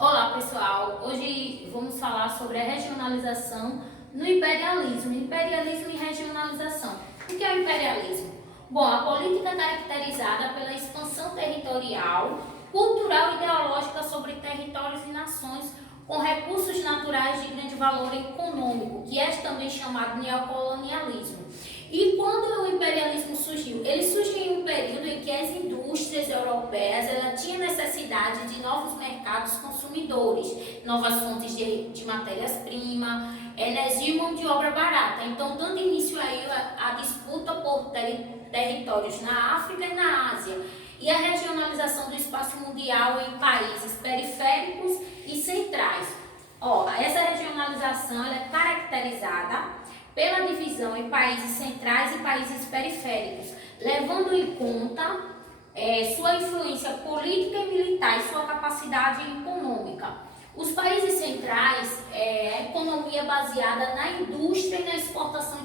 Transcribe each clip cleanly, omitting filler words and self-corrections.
Olá pessoal, hoje vamos falar sobre a regionalização no imperialismo, imperialismo e regionalização. O que é o imperialismo? Bom, a política caracterizada pela expansão territorial, cultural e ideológica sobre territórios e nações com recursos naturais de grande valor econômico, que é também chamado neocolonialismo. E quando o imperialismo surgiu? Ele surgiu em um período em que as indústrias europeias tinham necessidade de novos mercados consumidores, novas fontes de matérias-primas, energia e mão de obra barata. Então, dando início aí a disputa por territórios na África e na Ásia, e a regionalização do espaço mundial em países periféricos e centrais. Essa regionalização é caracterizada pela divisão em países centrais e países periféricos, levando em conta sua influência política e militar e sua capacidade econômica. Os países centrais a economia baseada na indústria e na exportação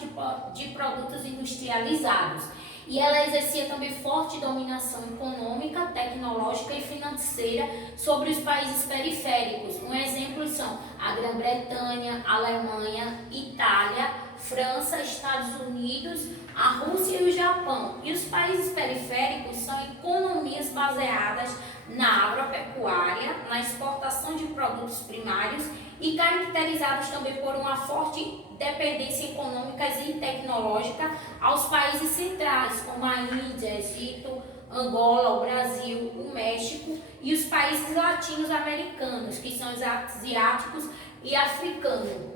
de produtos industrializados. E ela exercia também forte dominação econômica, tecnológica e financeira sobre os países periféricos. Um exemplo são a Grã-Bretanha, Alemanha, Itália, França, Estados Unidos, a Rússia e o Japão. E os países periféricos são economias baseadas na agropecuária, na exportação de produtos primários e caracterizados também por uma forte dependência econômica e tecnológica aos países centrais, como a Índia, Egito, Angola, o Brasil, o México e os países latinos-americanos, que são os asiáticos e africanos.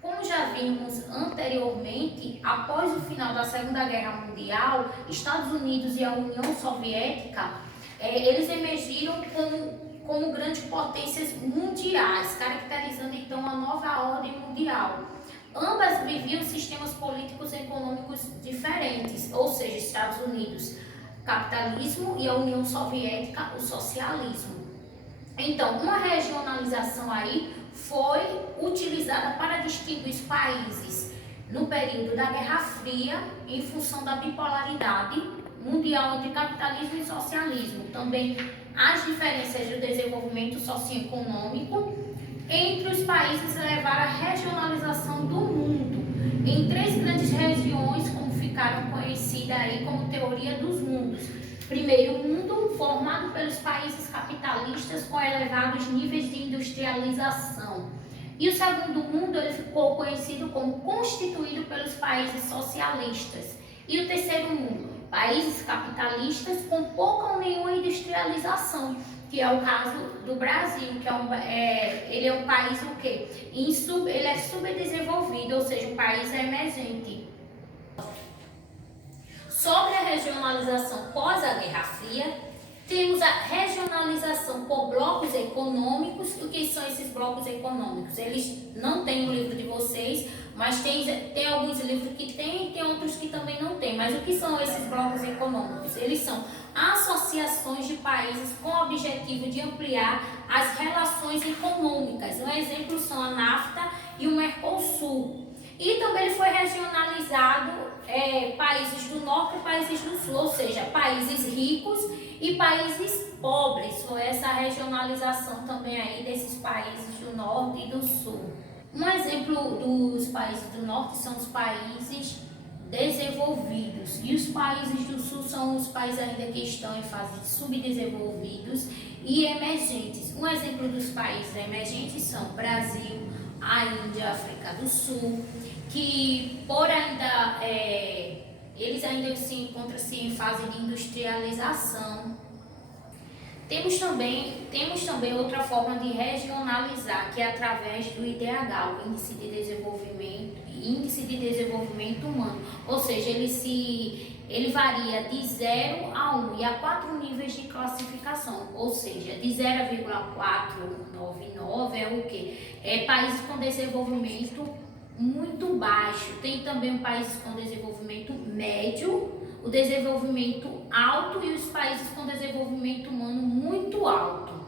Como já vimos anteriormente, após o final da Segunda Guerra Mundial, Estados Unidos e a União Soviética, eles emergiram como grandes potências mundiais, caracterizando então a nova ordem mundial. Ambas viviam sistemas políticos e econômicos diferentes, ou seja, Estados Unidos, capitalismo, e a União Soviética, o socialismo. Então, uma regionalização aí foi utilizada para distinguir os países no período da Guerra Fria em função da bipolaridade mundial entre capitalismo e socialismo. Também as diferenças do desenvolvimento socioeconômico entre os países levaram à regionalização do mundo em três grandes regiões, como ficaram conhecidas aí como teoria dos mundos. Primeiro mundo, formado pelos países capitalistas com elevados níveis de industrialização. E o segundo mundo, ele ficou conhecido como constituído pelos países socialistas. E o terceiro mundo, países capitalistas com pouca ou nenhuma industrialização, que é o caso do Brasil, que ele é um país o quê? Ele é subdesenvolvido, ou seja, um país emergente. Sobre a regionalização pós a Guerra Fria, temos a regionalização por blocos econômicos. O que são esses blocos econômicos? Eles não têm no livro de vocês, mas tem alguns livros que tem e tem outros que também não tem. Mas o que são esses blocos econômicos? Eles são associações de países com o objetivo de ampliar as relações econômicas. Um exemplo são a NAFTA e o Mercosul. E também ele foi regionalizado países do norte e países do sul, ou seja, países ricos e países pobres. Foi essa regionalização também aí desses países do norte e do sul. Um exemplo dos países do norte são os países desenvolvidos e os países do sul são os países ainda que estão em fase de subdesenvolvidos e emergentes. Um exemplo dos países emergentes são Brasil, a Índia, a África do Sul, que por ainda eles ainda se encontram-se em fase de industrialização. Temos também outra forma de regionalizar, que é através do IDH, o Índice de Desenvolvimento Humano. Ou seja, ele varia de 0 a 1 e há 4 níveis de classificação. Ou seja, de 0,499 é o quê? Países com desenvolvimento muito baixo. Tem também países com desenvolvimento médio, o desenvolvimento alto e os países com desenvolvimento humano muito alto.